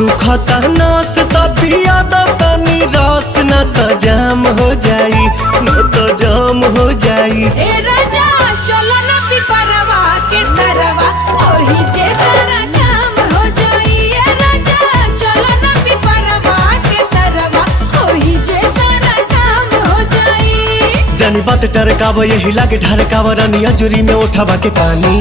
सुखता नस त पिया द तनी रस न त जाम हो जाई, न त जाम हो जाई। ए राजा चलो ना पिपरवा के तरवा ओही जे सारा काम हो जाई। ए राजा चलो ना पिपरवा के तरवा ओही जे सारा काम हो जाई। जानी बात टरकाव यही लागे ढरकाव रानी अजूरी में उठावा के पानी।